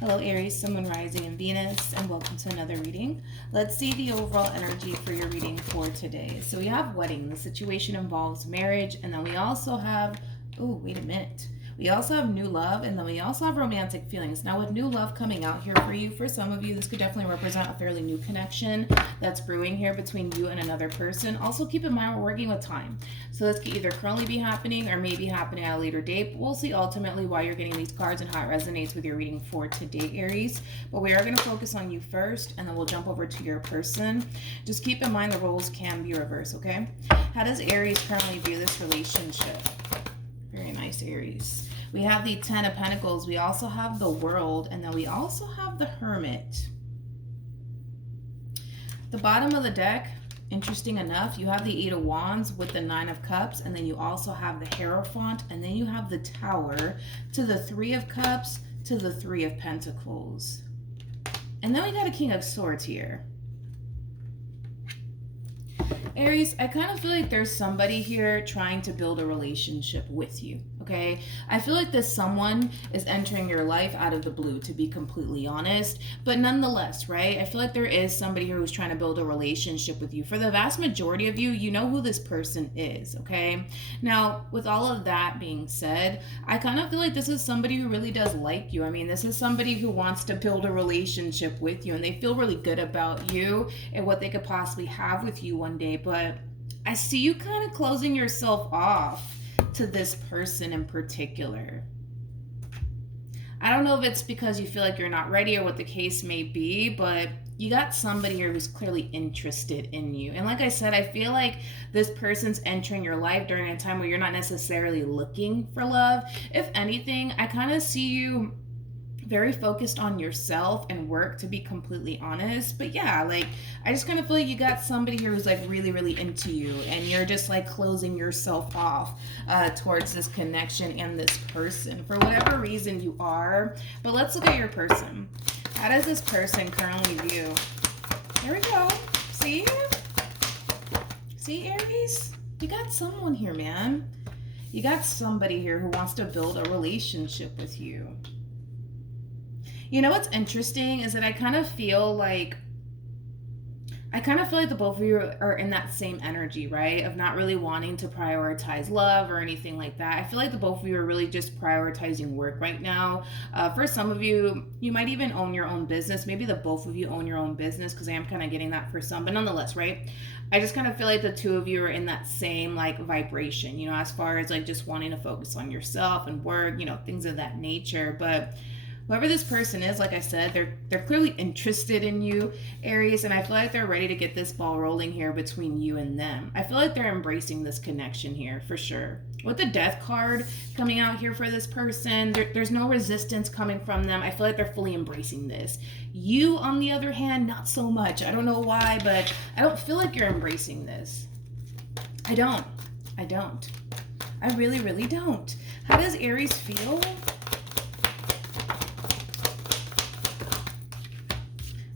Hello Aries, Sun, Moon, Rising, and Venus, and welcome to another reading. Let's see the overall energy for your reading for today. So we have wedding. The situation involves marriage, and then we also have, oh, wait a minute. We also have new love, and then we also have romantic feelings. Now, with new love coming out here for you, for some of you, this could definitely represent a fairly new connection that's brewing here between you and another person. Also, keep in mind, we're working with time. So this could either currently be happening or maybe happening at a later date. But we'll see ultimately why you're getting these cards and how it resonates with your reading for today, Aries. But we are going to focus on you first, and then we'll jump over to your person. Just keep in mind the roles can be reversed, okay? How does Aries currently view this relationship? Very nice, Aries. We have the 10 of Pentacles. We also have the World. And then we also have the Hermit. The bottom of the deck, interesting enough, you have the 8 of Wands with the 9 of Cups. And then you also have the Hierophant. And then you have the Tower to the 3 of Cups to the 3 of Pentacles. And then we got a King of Swords here. Aries, I kind of feel like there's somebody here trying to build a relationship with you, okay? I feel like this someone is entering your life out of the blue, to be completely honest. But nonetheless, right? I feel like there is somebody here who's trying to build a relationship with you. For the vast majority of you, you know who this person is, okay? Now, with all of that being said, I kind of feel like this is somebody who really does like you. I mean, this is somebody who wants to build a relationship with you, and they feel really good about you and what they could possibly have with you one day. But I see you kind of closing yourself off to this person in particular. I don't know if it's because you feel like you're not ready or what the case may be, but you got somebody here who's clearly interested in you. And like I said, I feel like this person's entering your life during a time where you're not necessarily looking for love. If anything, I kind of see you very focused on yourself and work, to be completely honest. But yeah, like, I just kind of feel like you got somebody here who's like really, really into you, and you're just like closing yourself off towards this connection and this person for whatever reason you are. But let's look at your person. How does this person currently view? There we go. See Aries? You got someone here, man. You got somebody here who wants to build a relationship with you. You know what's interesting is that I kind of feel like the both of you are in that same energy, right? Of not really wanting to prioritize love or anything like that. I feel like the both of you are really just prioritizing work right now. For some of you, you might even own your own business. Maybe the both of you own your own business, because I am kind of getting that for some. But nonetheless, right? I just kind of feel like the two of you are in that same like vibration, you know, as far as like just wanting to focus on yourself and work, you know, things of that nature. But whoever this person is, like I said, they're clearly interested in you, Aries, and I feel like they're ready to get this ball rolling here between you and them. I feel like they're embracing this connection here, for sure. With the Death card coming out here for this person, there's no resistance coming from them. I feel like they're fully embracing this. You, on the other hand, not so much. I don't know why, but I don't feel like you're embracing this. I don't. I really, really don't. How does Aries feel?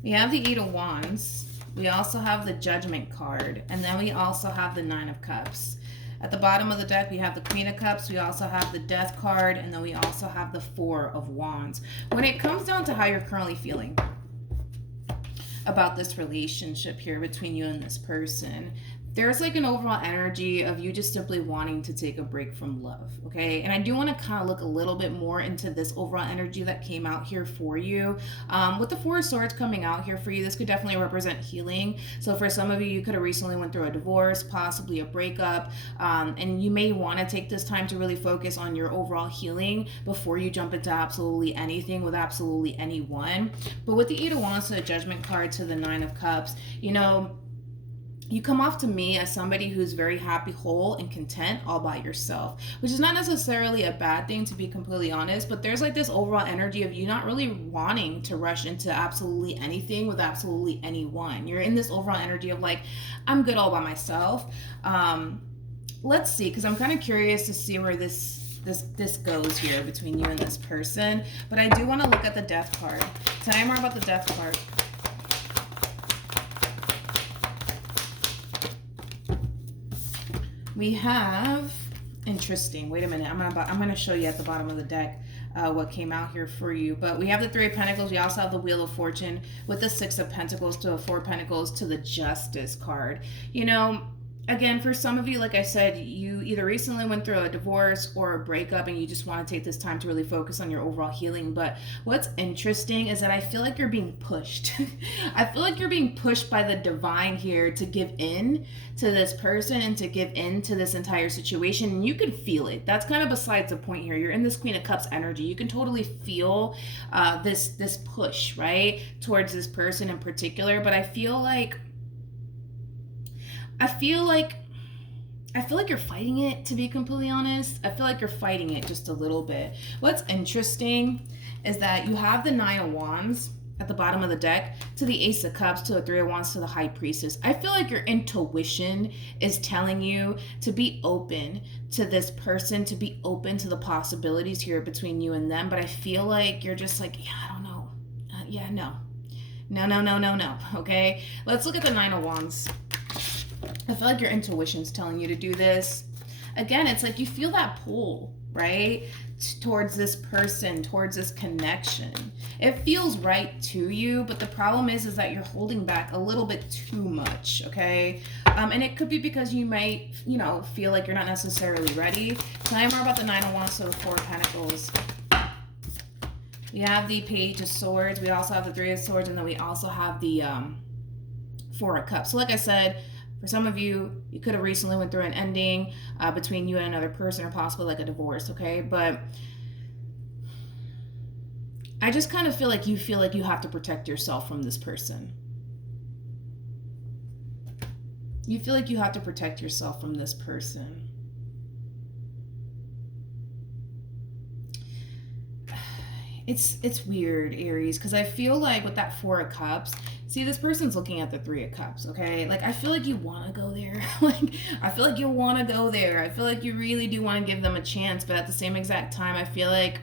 We have the 8 of Wands. We also have the Judgment card. And then we also have the 9 of Cups. At the bottom of the deck, we have the Queen of Cups. We also have the Death card. And then we also have the 4 of Wands. When it comes down to how you're currently feeling about this relationship here between you and this person, there's like an overall energy of you just simply wanting to take a break from love, okay? And I do want to kind of look a little bit more into this overall energy that came out here for you. With the 4 of Swords coming out here for you, this could definitely represent healing. So for some of you, you could have recently went through a divorce, possibly a breakup, and you may want to take this time to really focus on your overall healing before you jump into absolutely anything with absolutely anyone. But with the 8 of Wands to the Judgment card to the 9 of Cups, you know, you come off to me as somebody who's very happy, whole, and content all by yourself, which is not necessarily a bad thing, to be completely honest, but there's like this overall energy of you not really wanting to rush into absolutely anything with absolutely anyone. You're in this overall energy of like, I'm good all by myself. Let's see, because I'm kind of curious to see where this goes here between you and this person, but I do want to look at the Death card. Tell me more about the Death card. We have, interesting, wait a minute, I'm gonna show you at the bottom of the deck what came out here for you. But we have the Three of Pentacles. We also have the Wheel of Fortune with the Six of Pentacles to the Four of Pentacles to the Justice card. You know, again, for some of you, like I said, you either recently went through a divorce or a breakup and you just want to take this time to really focus on your overall healing. But what's interesting is that I feel like you're being pushed. I feel like you're being pushed by the divine here to give in to this person and to give in to this entire situation. And you can feel it. That's kind of besides the point here. You're in this Queen of Cups energy. You can totally feel this push, right, towards this person in particular. But I feel like you're fighting it, to be completely honest. I feel like you're fighting it just a little bit. What's interesting is that you have the Nine of Wands at the bottom of the deck to the Ace of Cups to the Three of Wands to the High Priestess. I feel like your intuition is telling you to be open to this person, to be open to the possibilities here between you and them. But I feel like you're just like, yeah, I don't know. No. Okay, let's look at the Nine of Wands. I feel like your intuition's telling you to do this. Again, it's like you feel that pull, right? Towards this person, towards this connection. It feels right to you, but the problem is that you're holding back a little bit too much, okay? And it could be because you might, feel like you're not necessarily ready. Tell me more about the Nine of Wands to the Four of Pentacles. We have the Page of Swords. We also have the Three of Swords, and then we also have the Four of Cups. So like I said, for some of you, you could have recently went through an ending between you and another person, or possibly like a divorce, okay? But I just kind of feel like you have to protect yourself from this person. You feel like you have to protect yourself from this person. It's weird, Aries, because I feel like with that Four of Cups, see, this person's looking at the Three of Cups, okay? Like, I feel like you want to go there. I feel like you want to go there. I feel like you really do want to give them a chance, but at the same exact time, I feel like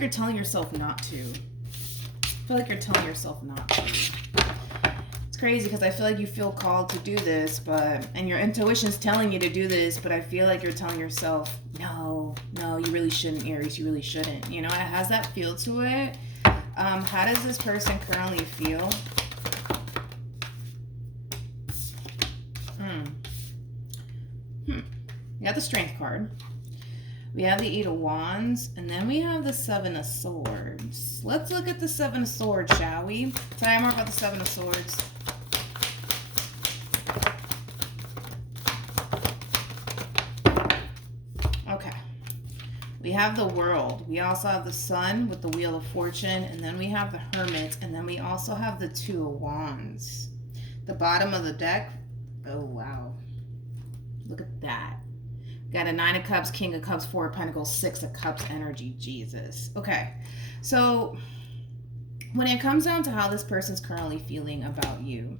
you're telling yourself not to. I feel like you're telling yourself not to. It's crazy because I feel like you feel called to do this, and your intuition's telling you to do this, but I feel like you're telling yourself, no, you really shouldn't, Aries. You really shouldn't. It has that feel to it. How does this person currently feel? You got the Strength card. We have the Eight of Wands, and then we have the Seven of Swords. Let's look at the Seven of Swords, shall we? Tell me more about the Seven of Swords. Okay. We have the World. We also have the Sun with the Wheel of Fortune, and then we have the Hermit, and then we also have the Two of Wands. The bottom of the deck. Oh, wow. Look at that. Got a Nine of Cups, King of Cups, Four of Pentacles, Six of Cups energy. Jesus. Okay. So when it comes down to how this person's currently feeling about you,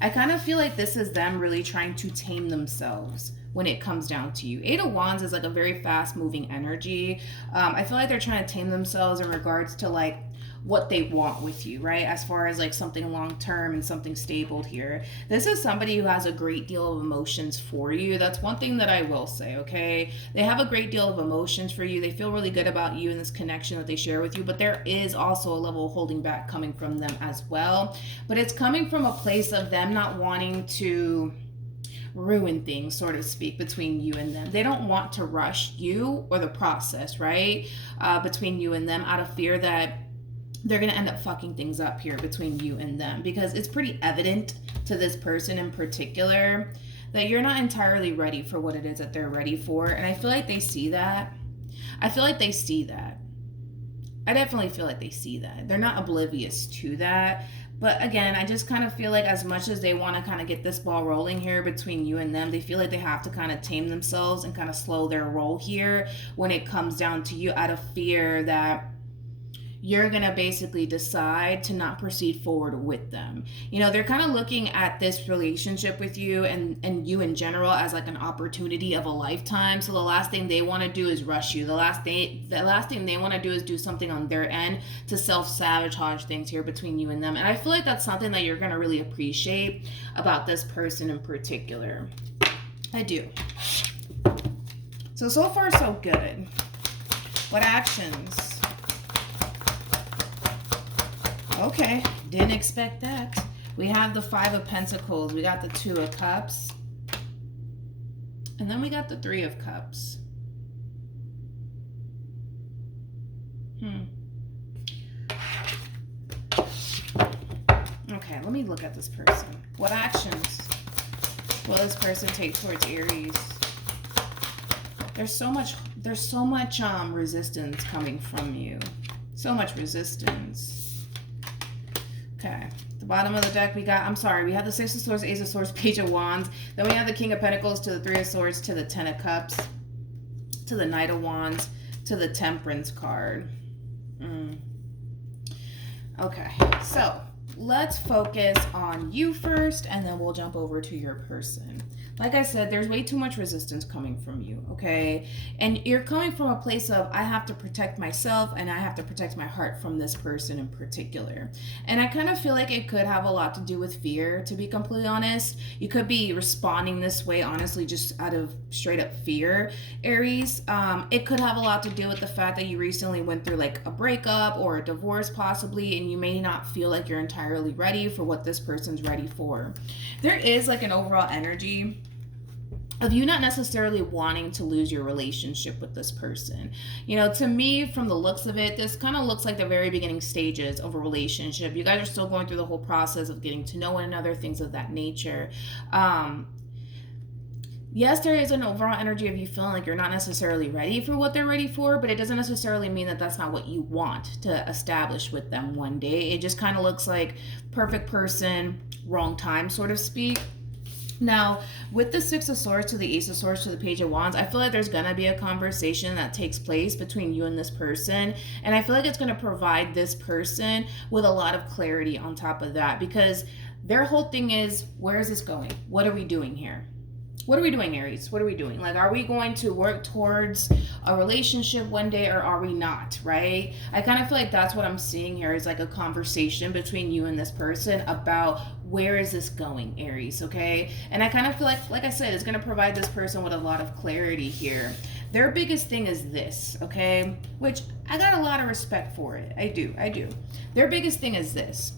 I kind of feel like this is them really trying to tame themselves when it comes down to you. Eight of Wands is like a very fast moving energy. I feel like they're trying to tame themselves in regards to like what they want with you, right? As far as like something long-term and something stable here. This is somebody who has a great deal of emotions for you. That's one thing that I will say, okay? They have a great deal of emotions for you. They feel really good about you and this connection that they share with you, but there is also a level of holding back coming from them as well. But it's coming from a place of them not wanting to ruin things, so to speak, between you and them. They don't want to rush you or the process, right? Between you and them, out of fear that they're going to end up fucking things up here between you and them, because it's pretty evident to this person in particular that you're not entirely ready for what it is that they're ready for. And I feel like they see that. I definitely feel like they see that. They're not oblivious to that. But again, I just kind of feel like as much as they want to kind of get this ball rolling here between you and them, they feel like they have to kind of tame themselves and kind of slow their roll here when it comes down to you, out of fear that you're going to basically decide to not proceed forward with them. They're kind of looking at this relationship with you and you in general as like an opportunity of a lifetime. So the last thing they want to do is rush you. The last thing they want to do is do something on their end to self-sabotage things here between you and them. And I feel like that's something that you're going to really appreciate about this person in particular. I do. So far so good. What actions? Okay, didn't expect that. We have the 5 of Pentacles. We got the 2 of Cups. And then we got the 3 of Cups. Okay, let me look at this person. What actions will this person take towards Aries? There's so much resistance coming from you. So much resistance. Okay. The bottom of the deck we got, we have the 6 of Swords, Ace of Swords, Page of Wands. Then we have the King of Pentacles to the 3 of Swords to the 10 of Cups to the Knight of Wands to the Temperance card. Okay, so let's focus on you first, and then we'll jump over to your person. Like I said, there's way too much resistance coming from you, okay? And you're coming from a place of, I have to protect myself and I have to protect my heart from this person in particular. And I kind of feel like it could have a lot to do with fear, to be completely honest. You could be responding this way, honestly, just out of straight up fear, Aries. It could have a lot to do with the fact that you recently went through like a breakup or a divorce possibly, and you may not feel like you're entirely ready for what this person's ready for. There is like an overall energy of you not necessarily wanting to lose your relationship with this person. You know, to me, from the looks of it, this kind of looks like the very beginning stages of a relationship. You guys are still going through the whole process of getting to know one another, things of that nature. Yes, there is an overall energy of you feeling like you're not necessarily ready for what they're ready for, but it doesn't necessarily mean that that's not what you want to establish with them one day. It just kind of looks like perfect person, wrong time, sort of speak. Now, with the 6 of Swords to the Ace of Swords to the Page of Wands, I feel like there's going to be a conversation that takes place between you and this person. And I feel like it's going to provide this person with a lot of clarity on top of that. Because their whole thing is, where is this going? What are we doing here? What are we doing, Aries? What are we doing? Like, are we going to work towards a relationship one day or are we not, right? I kind of feel like that's what I'm seeing here is like a conversation between you and this person about where is this going, Aries, okay? And I kind of feel like I said, it's going to provide this person with a lot of clarity here. Their biggest thing is this, okay? Which I got a lot of respect for it. I do. Their biggest thing is this.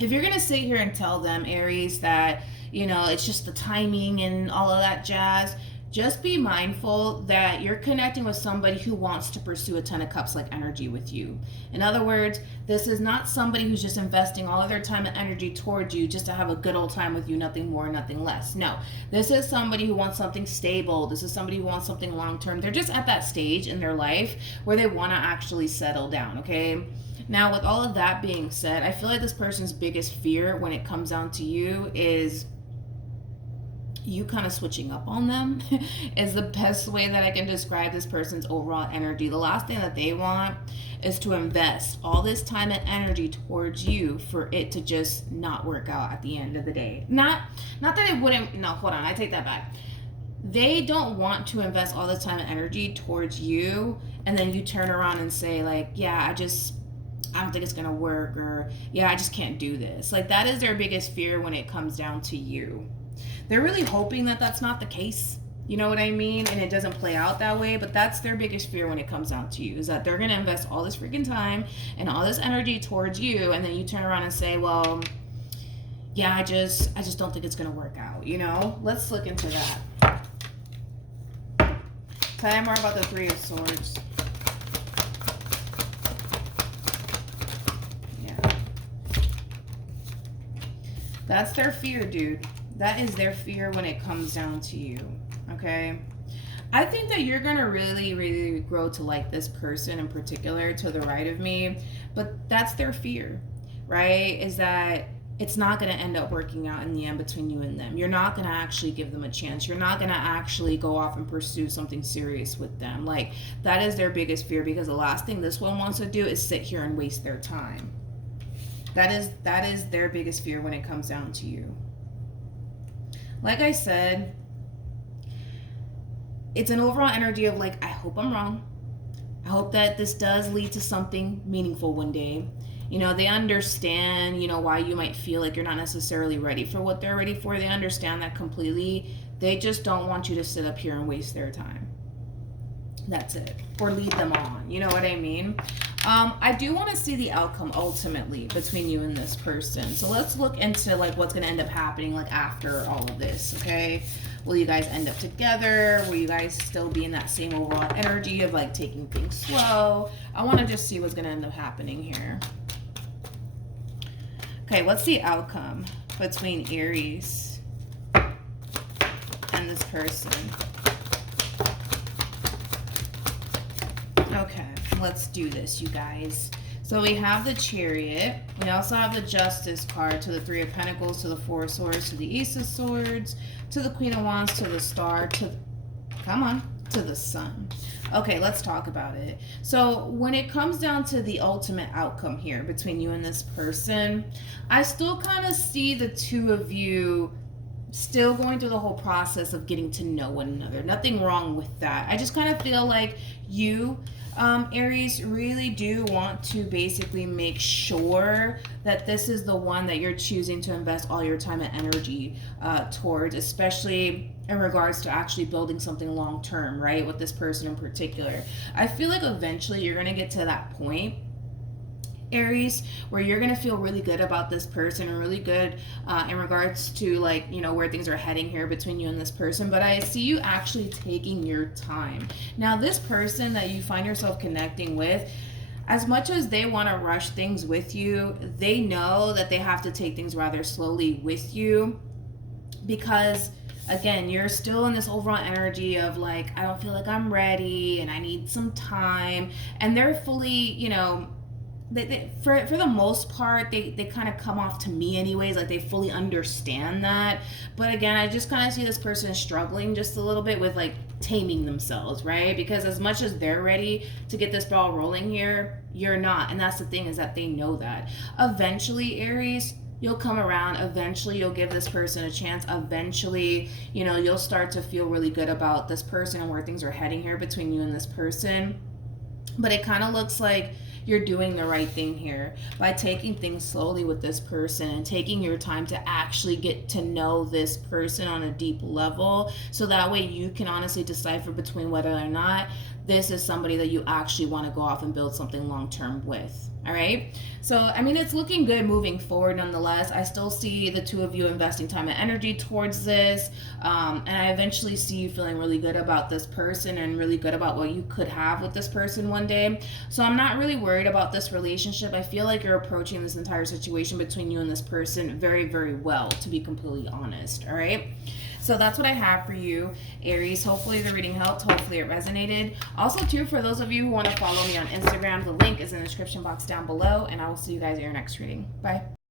If you're going to sit here and tell them, Aries, that, you know, it's just the timing and all of that jazz, just be mindful that you're connecting with somebody who wants to pursue a 10 of Cups like energy with you. In other words, this is not somebody who's just investing all of their time and energy towards you just to have a good old time with you, nothing more, nothing less. No, this is somebody who wants something stable. This is somebody who wants something long-term. They're just at that stage in their life where they want to actually settle down, okay? Now, with all of that being said, I feel like this person's biggest fear when it comes down to you is you kind of switching up on them is the best way that I can describe this person's overall energy. The last thing that they want is to invest all this time and energy towards you for it to just not work out at the end of the day. Not that it wouldn't, no, hold on, I take that back. They don't want to invest all this time and energy towards you and then you turn around and say like, yeah, I don't think it's going to work, or yeah, I just can't do this. Like, that is their biggest fear when it comes down to you. They're really hoping that that's not the case. You know what I mean? And it doesn't play out that way, but that's their biggest fear when it comes down to you, is that they're going to invest all this freaking time and all this energy towards you, and then you turn around and say, well, yeah, I just don't think it's going to work out, you know? Let's look into that. Tell me more about the 3 of Swords. That's their fear, dude. That is their fear when it comes down to you, okay? I think that you're going to really, really grow to like this person in particular to the right of me, but that's their fear, right? Is that it's not going to end up working out in the end between you and them. You're not going to actually give them a chance. You're not going to actually go off and pursue something serious with them. Like, that is their biggest fear, because the last thing this one wants to do is sit here and waste their time. That is their biggest fear when it comes down to you. Like I said, it's an overall energy of like, I hope I'm wrong. I hope that this does lead to something meaningful one day. You know, they understand, you know, why you might feel like you're not necessarily ready for what they're ready for. They understand that completely. They just don't want you to sit up here and waste their time. That's it. Or lead them on. You know what I mean? I do want to see the outcome ultimately between you and this person. So let's look into like what's going to end up happening like after all of this, okay? Will you guys end up together? Will you guys still be in that same overall energy of like taking things slow? I want to just see what's going to end up happening here. Okay, what's the outcome between Aries and this person? Okay, let's do this, you guys. So we have the Chariot. We also have the Justice card, to the Three of Pentacles, to the Four of Swords, to the Ace of Swords, to the Queen of Wands, to the Star, to the Sun. Okay, let's talk about it. So when it comes down to the ultimate outcome here between you and this person, I still kind of see the two of you still going through the whole process of getting to know one another. Nothing wrong with that. I just kind of feel like you, Aries, really do want to basically make sure that this is the one that you're choosing to invest all your time and energy towards, especially in regards to actually building something long term, right? With this person in particular. I feel like eventually you're going to get to that point, Aries, where you're going to feel really good about this person and really good in regards to like, you know, where things are heading here between you and this person. But I see you actually taking your time. Now, this person that you find yourself connecting with, as much as they want to rush things with you, they know that they have to take things rather slowly with you, because again, you're still in this overall energy of like, I don't feel like I'm ready and I need some time. And they're fully, you know, for the most part, they kind of come off to me anyways, like they fully understand that. But again, I just kind of see this person struggling just a little bit with like taming themselves, right? Because as much as they're ready to get this ball rolling here, you're not. And that's the thing, is that they know that. Eventually, Aries, you'll come around. Eventually, you'll give this person a chance. Eventually, you know, you'll start to feel really good about this person and where things are heading here between you and this person. But it kind of looks like you're doing the right thing here by taking things slowly with this person and taking your time to actually get to know this person on a deep level, so that way you can honestly decipher between whether or not this is somebody that you actually want to go off and build something long term with. All right. So, I mean, it's looking good moving forward nonetheless. I still see the two of you investing time and energy towards this. And I eventually see you feeling really good about this person and really good about what you could have with this person one day. So I'm not really worried about this relationship. I feel like you're approaching this entire situation between you and this person very, very well, to be completely honest. All right. So that's what I have for you, Aries. Hopefully the reading helped. Hopefully it resonated. Also, too, for those of you who want to follow me on Instagram, the link is in the description box down below, and I will see you guys in your next reading. Bye.